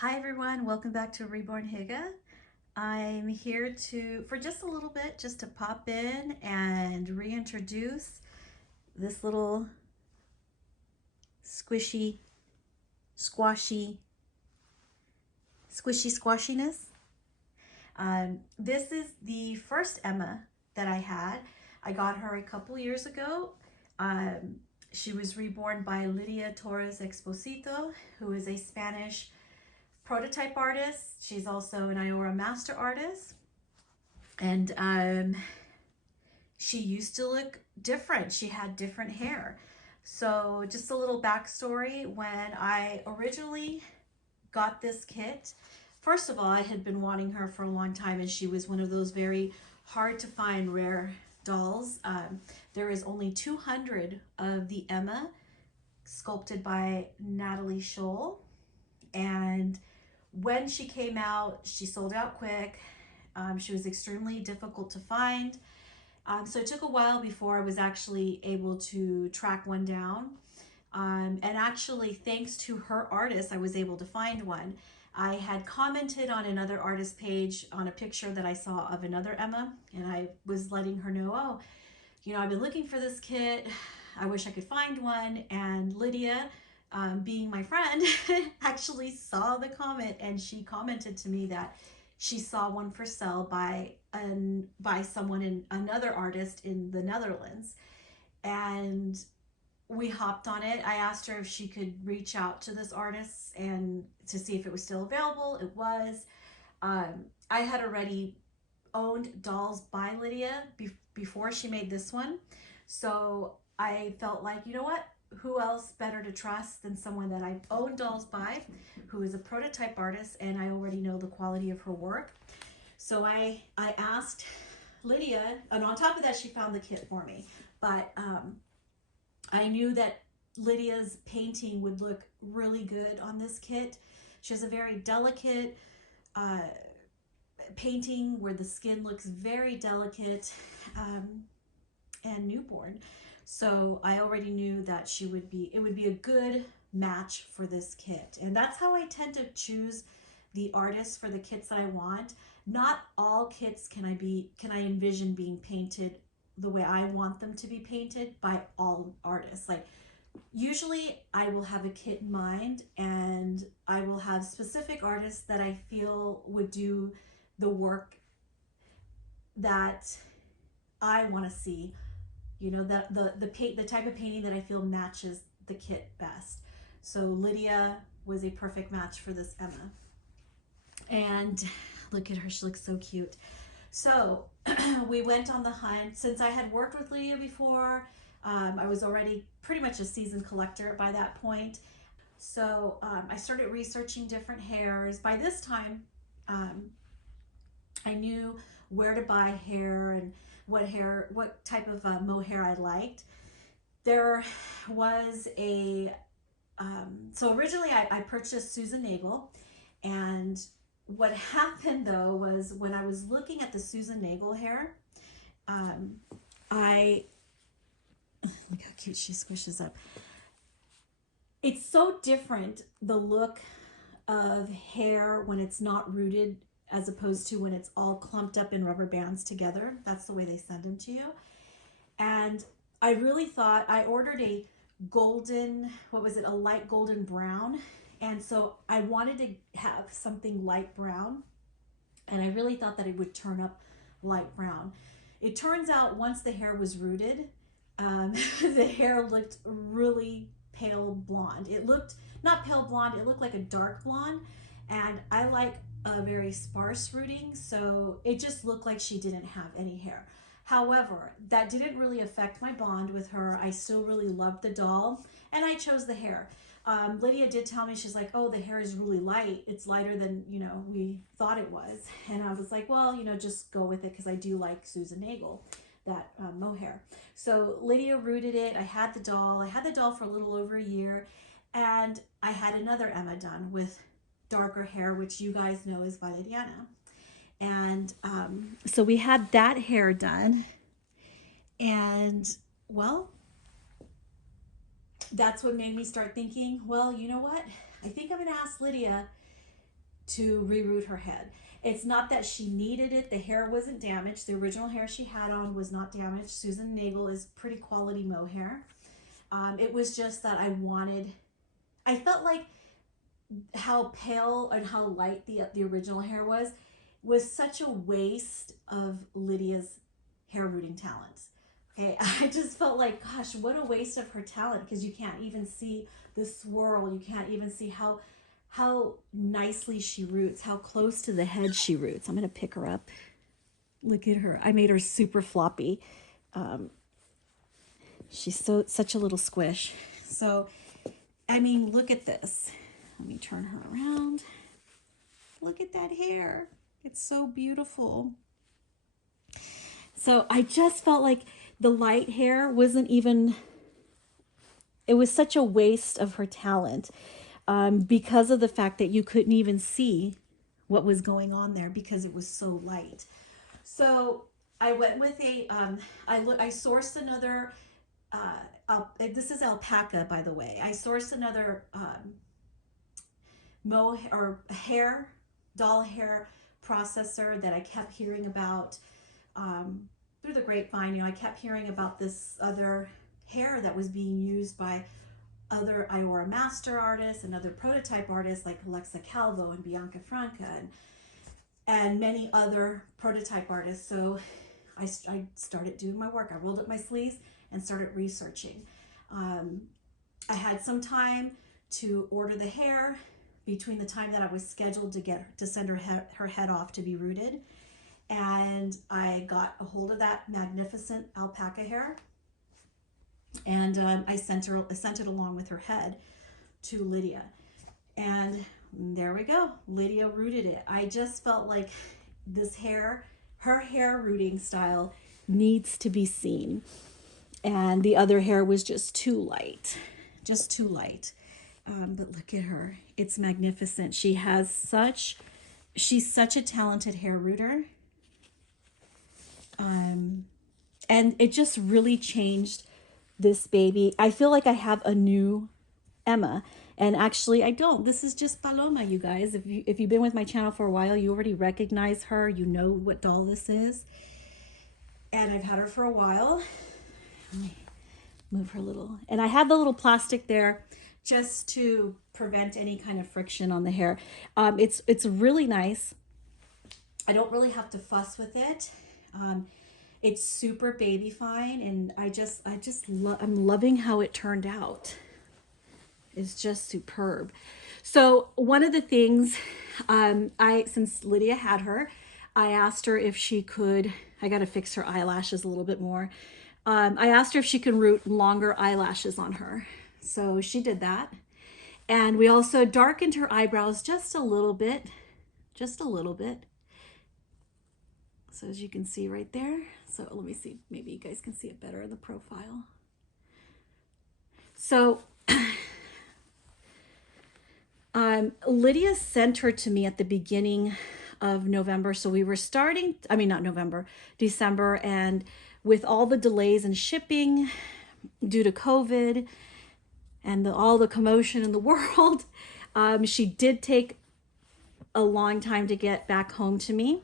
Hi everyone, welcome back to Reborn Hygge. I'm here for just a little bit, just to pop in and reintroduce this little squishy, squashy, squishy squashiness. This is the first Emma that I had. I got her a couple years ago. She was reborn by Lydia Torres Exposito, who is a Spanish prototype artist. She's also an Iora master artist. And she used to look different. She had different hair. So just a little backstory. When I originally got this kit, first of all, I had been wanting her for a long time, and she was one of those very hard to find rare dolls. There is only 200 of the Emma sculpted by Natalie Scholl, and when she came out, she sold out quick. She was extremely difficult to find. So it took a while before I was actually able to track one down. And actually, thanks to her artist, I was able to find one. I had commented on another artist page on a picture that I saw of another Emma, and I was letting her know, oh, I've been looking for this kit. I wish I could find one. And Lydia, being my friend, actually saw the comment, and she commented to me that she saw one for sale by someone, in another artist in the Netherlands. And we hopped on it. I asked her if she could reach out to this artist and to see if it was still available. It was. I had already owned dolls by Lydia before she made this one. So I felt like, you know what? Who else better to trust than someone that I've owned dolls by, who is a prototype artist, and I already know the quality of her work. So I asked Lydia, and on top of that, she found the kit for me. But I knew that Lydia's painting would look really good on this kit. She has a very delicate painting where the skin looks very delicate and newborn. So I already knew that it would be a good match for this kit. And that's how I tend to choose the artists for the kits that I want. Not all kits can I envision being painted the way I want them to be painted by all artists. Like, usually I will have a kit in mind, and I will have specific artists that I feel would do the work that I want to see. The type of painting that I feel matches the kit best. So Lydia was a perfect match for this Emma. And look at her, she looks so cute. So we went on the hunt. Since I had worked with Lydia before, I was already pretty much a seasoned collector by that point. So I started researching different hairs. By this time, I knew where to buy hair and what type of mohair I liked. There was so originally I purchased Susan Nagel, and what happened though was when I was looking at the Susan Nagel hair, I look how cute she squishes up. It's so different, the look of hair when it's not rooted as opposed to when it's all clumped up in rubber bands together. That's the way they send them to you. And I really thought, I ordered a golden, a light golden brown. And so I wanted to have something light brown. And I really thought that it would turn up light brown. It turns out once the hair was rooted, the hair looked really pale blonde. It looked not pale blonde, it looked like a dark blonde. And I like a very sparse rooting, so it just looked like she didn't have any hair. However, that didn't really affect my bond with her. I still really loved the doll, and I chose the hair. Lydia did tell me, she's like, oh, the hair is really light. It's lighter than, we thought it was. And I was like, well, just go with it, because I do like Susan Nagel, that mohair. So Lydia rooted it. I had the doll. I had the doll for a little over a year, and I had another Emma done with darker hair, which you guys know is Valeriana. And so we had that hair done, and well, that's what made me start thinking, well, you know what? I think I'm going to ask Lydia to reroot her head. It's not that she needed it. The hair wasn't damaged. The original hair she had on was not damaged. Susan Nagel is pretty quality mohair. It was just that I felt like how pale and how light the original hair was such a waste of Lydia's hair rooting talent. Okay, I just felt like, gosh, what a waste of her talent, because you can't even see the swirl. You can't even see how nicely she roots, how close to the head she roots. I'm gonna pick her up. Look at her. I made her super floppy. She's such a little squish. So, I mean, look at this. Let me turn her around. Look at that hair. It's so beautiful. So I just felt like the light hair wasn't even, it was such a waste of her talent, because of the fact that you couldn't even see what was going on there because it was so light. So I went with I sourced another, this is alpaca, by the way. I sourced another doll hair processor that I kept hearing about through the grapevine. You know, I kept hearing about this other hair that was being used by other Iora master artists and other prototype artists like Alexa Calvo and Bianca Franca and many other prototype artists. So I started doing my work. I rolled up my sleeves and started researching. I had some time to order the hair between the time that I was scheduled to send her head off to be rooted, and I got a hold of that magnificent alpaca hair, and I sent it along with her head to Lydia, and there we go. Lydia rooted it. I just felt like her hair rooting style needs to be seen, and the other hair was just too light. But look at her. It's magnificent. She's such a talented hair rooter. And it just really changed this baby. I feel like I have a new Emma. And actually I don't. This is just Paloma, you guys. If you've been with my channel for a while, you already recognize her. You know what doll this is. And I've had her for a while. Let me move her a little. And I had the little plastic there just to prevent any kind of friction on the hair. It's really nice. I don't really have to fuss with it. It's super baby fine, and I'm loving how it turned out. It's just superb. So one of the things, since Lydia had her, I asked her if she could, I got to fix her eyelashes a little bit more. I asked her if she could root longer eyelashes on her. So she did that. And we also darkened her eyebrows just a little bit. So as you can see right there. So let me see, maybe you guys can see it better in the profile. So Lydia sent her to me at the beginning of November. So we were December. And with all the delays in shipping due to COVID and all the commotion in the world, she did take a long time to get back home to me.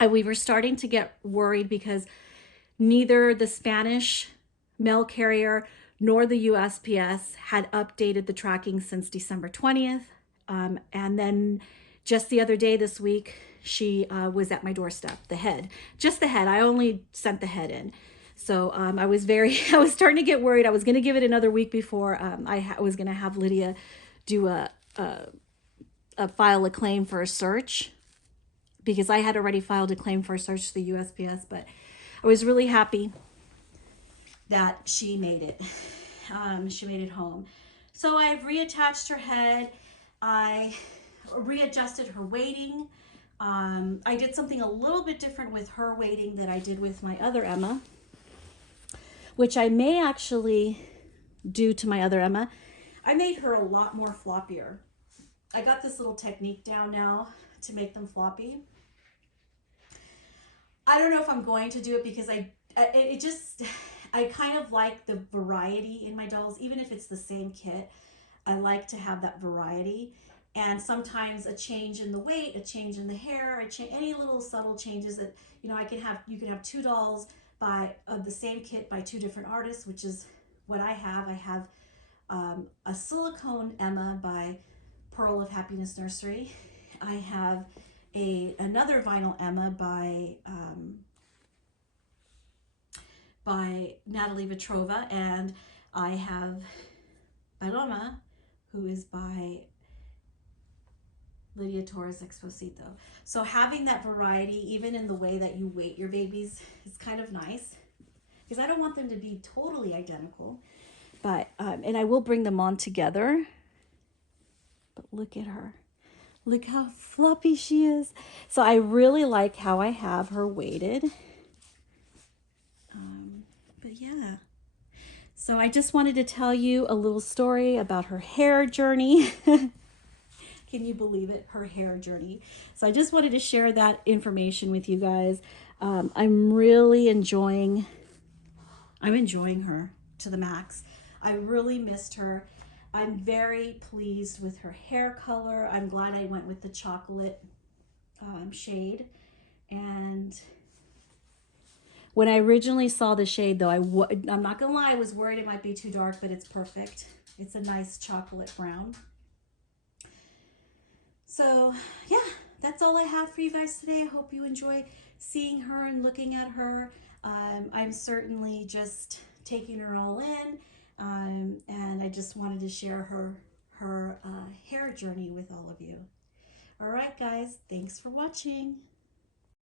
And we were starting to get worried because neither the Spanish mail carrier nor the USPS had updated the tracking since December 20th. And then just the other day this week, she was at my doorstep, just the head. I only sent the head in. So I was starting to get worried. I was going to give it another week before I was going to have Lydia do file a claim for a search, because I had already filed a claim for a search to the USPS, but I was really happy that she made it. She made it home. So I've reattached her head. I readjusted her weighting. I did something a little bit different with her weighting that I did with my other Emma, which I may actually do to my other Emma. I made her a lot more floppier. I got this little technique down now to make them floppy. I don't know if I'm going to do it because I kind of like the variety in my dolls, even if it's the same kit. I like to have that variety. And sometimes a change in the weight, a change in the hair, any little subtle changes that, you know, you could have two dolls of the same kit by two different artists, which is what I have. I have a silicone Emma by Pearl of Happiness Nursery. I have another vinyl Emma by Natalie Petrova, and I have Paloma, who is by Lydia Torres Exposito. So having that variety, even in the way that you weight your babies, is kind of nice, because I don't want them to be totally identical. But and I will bring them on together. But look at her. Look how floppy she is. So I really like how I have her weighted. But yeah. So I just wanted to tell you a little story about her hair journey. Can you believe it? Her hair journey. So I just wanted to share that information with you guys. I'm really enjoying her to the max. I really missed her. I'm very pleased with her hair color. I'm glad I went with the chocolate shade. And when I originally saw the shade, though, I'm not gonna lie, I was worried it might be too dark, but it's perfect. It's a nice chocolate brown. So yeah, that's all I have for you guys today. I hope you enjoy seeing her and looking at her. I'm certainly just taking her all in, and I just wanted to share her hair journey with all of you. All right, guys, thanks for watching.